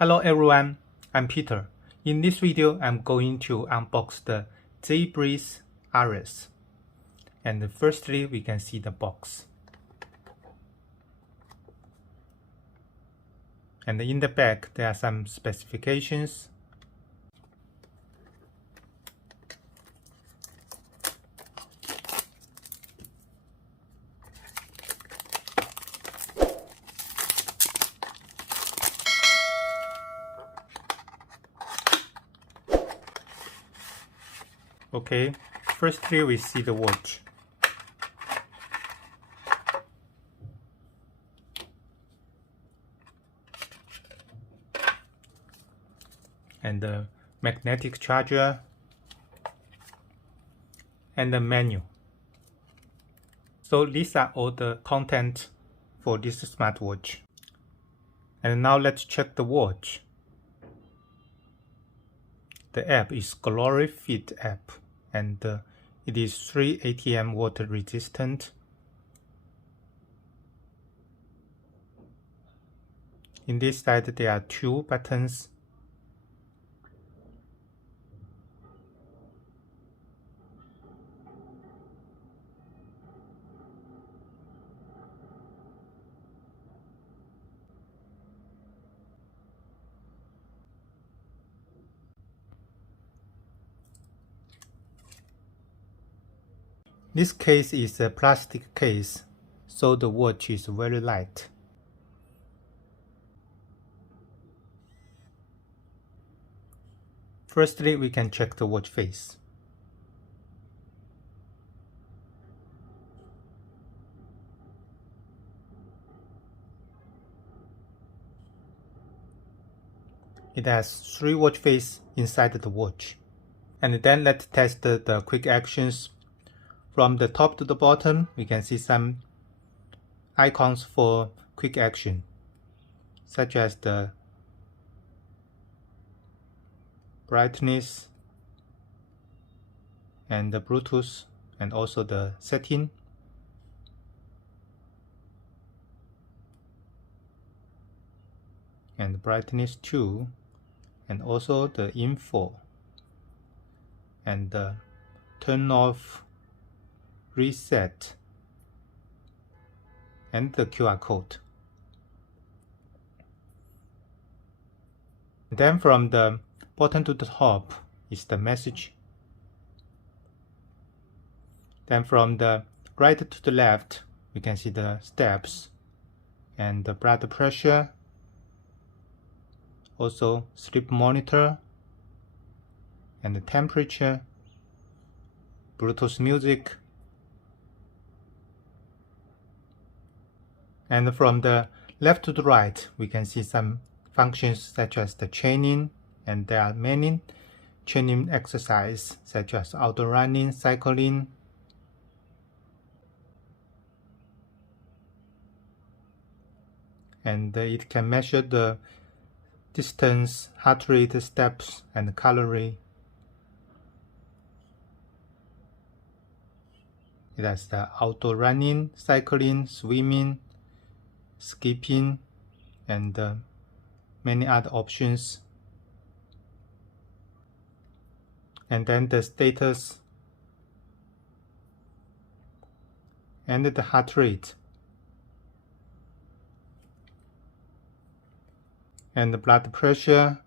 Hello everyone, I'm Peter. In this video, I'm going to unbox the Zeblaze Ares. And firstly, we can see the box. And in the back, there are some specifications. Okay, firstly we see the watch. And the magnetic charger and the menu. So these are all the content for this smartwatch. And now let's check the watch. The app is GloryFit app, and it is 3 ATM water resistant. In this side there are two buttons. This case is a plastic case, so the watch is very light. Firstly, we can check the watch face. It has 3 watch faces inside the watch. And then let's test the quick actions. From the top to the bottom, we can see some icons for quick action, such as the brightness and the Bluetooth, and also the setting. And brightness too, and also the info and the turn off, reset, and the QR code. Then from the bottom to the top is the message. Then from the right to the left, we can see the steps and the blood pressure, also sleep monitor and the temperature, Bluetooth music. And from the left to the right, we can see some functions such as the chaining, and there are many chaining exercises such as outdoor running, cycling, and it can measure the distance, heart rate, steps, and calorie. It has the outdoor running, cycling, swimming, skipping, and many other options. And then the status and the heart rate and the blood pressure.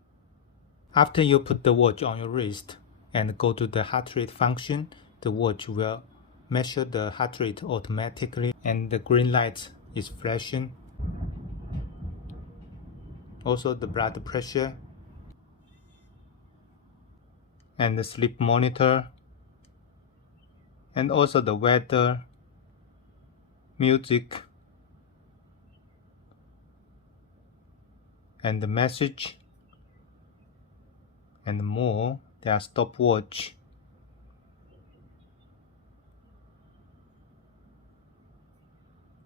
After you put the watch on your wrist and go to the heart rate function, the watch will measure the heart rate automatically, and the green light is flashing. Also the blood pressure and the sleep monitor, and also the weather, music, and the message, and more. There are stopwatch,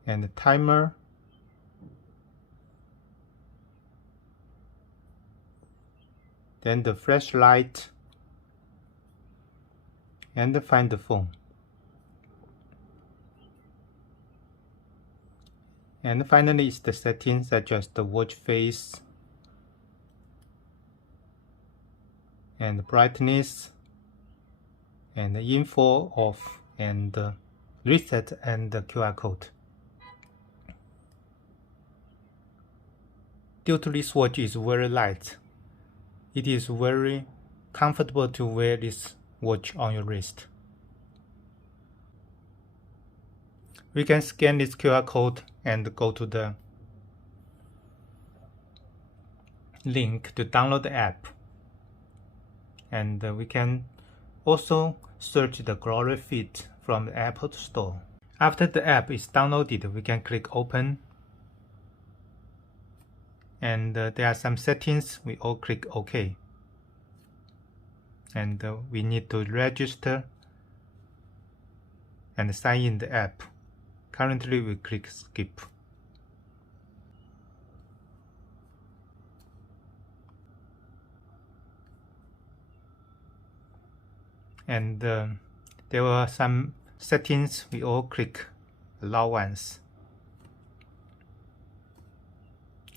and the timer, then the flashlight, and the find the phone. And finally is the settings such as the watch face, and brightness, and the info off, and reset, and the QR code. Due to this watch is very light, it is very comfortable to wear this watch on your wrist. We can scan this QR code and go to the link to download the app. And we can also search the GloryFit from the Apple Store. After the app is downloaded, we can click open. And there are some settings, we all click OK. And we need to register and sign in the app. Currently we click skip. And there were some settings, we all click allow once.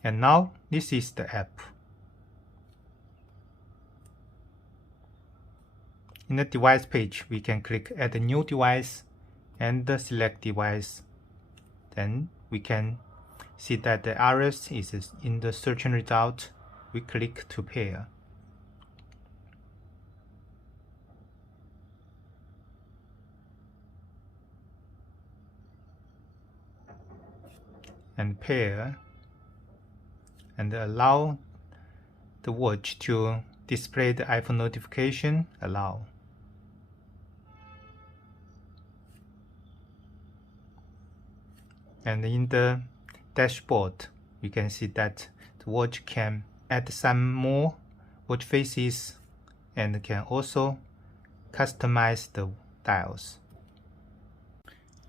And now this is the app. In the device page, we can click add a new device and select device. Then we can see that the Ares is in the search result. We click to pair. And pair, and allow the watch to display the iPhone notification, allow. And in the dashboard, we can see that the watch can add some more watch faces and can also customize the dials.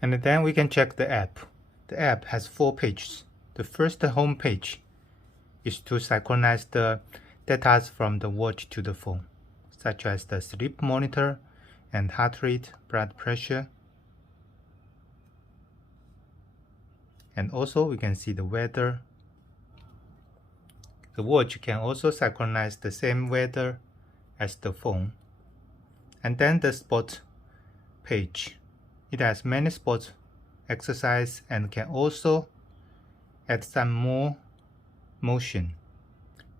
And then we can check the app. The app has 4 pages. The first home page is to synchronize the data from the watch to the phone, such as the sleep monitor and heart rate, blood pressure. And also we can see the weather. The watch can also synchronize the same weather as the phone. And then the sport page. It has many sports exercise and can also add some more motion.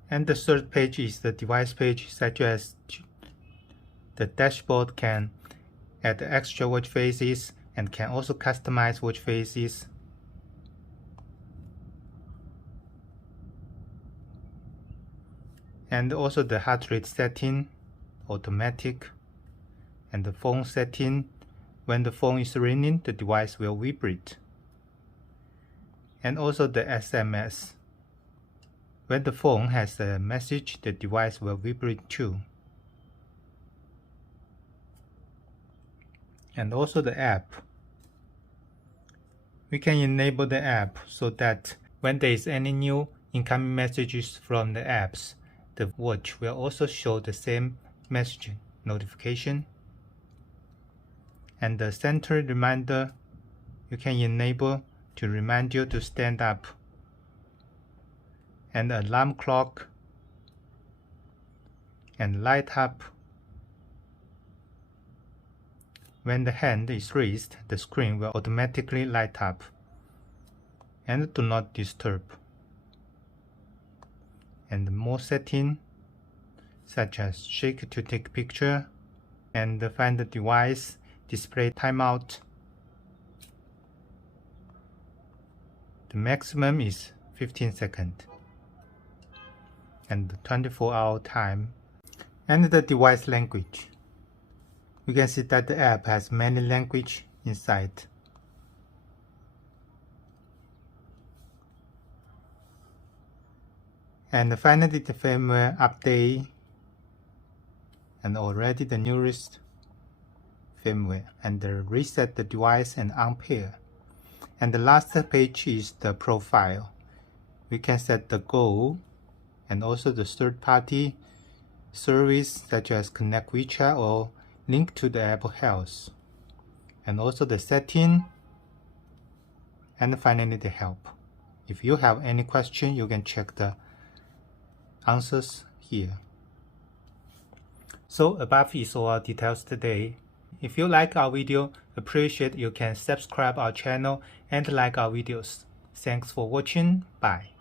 And the third page is the device page, such as the dashboard can add extra watch faces and can also customize watch faces. And also the heart rate setting, automatic, and the phone setting. When the phone is ringing, the device will vibrate. And also the SMS. When the phone has a message, the device will vibrate too. And also the app. We can enable the app so that when there is any new incoming messages from the apps, the watch will also show the same message notification. And the center reminder, you can enable to remind you to stand up. And alarm clock, and light up. When the hand is raised, the screen will automatically light up. And do not disturb. And more settings, such as shake to take picture, and find the device, display timeout. The maximum is 15 seconds. And the 24-hour time. And the device language. We can see that the app has many languages inside. And finally the firmware update, and already the newest firmware, and reset the device and unpair. And the last page is the profile. We can set the goal and also the third-party service such as Connect WeChat or link to the Apple Health, and also the setting, and finally the help. If you have any question, you can check the answers here. So above is all our details today. If you like our video, appreciate you can subscribe our channel and like our videos. Thanks for watching. Bye.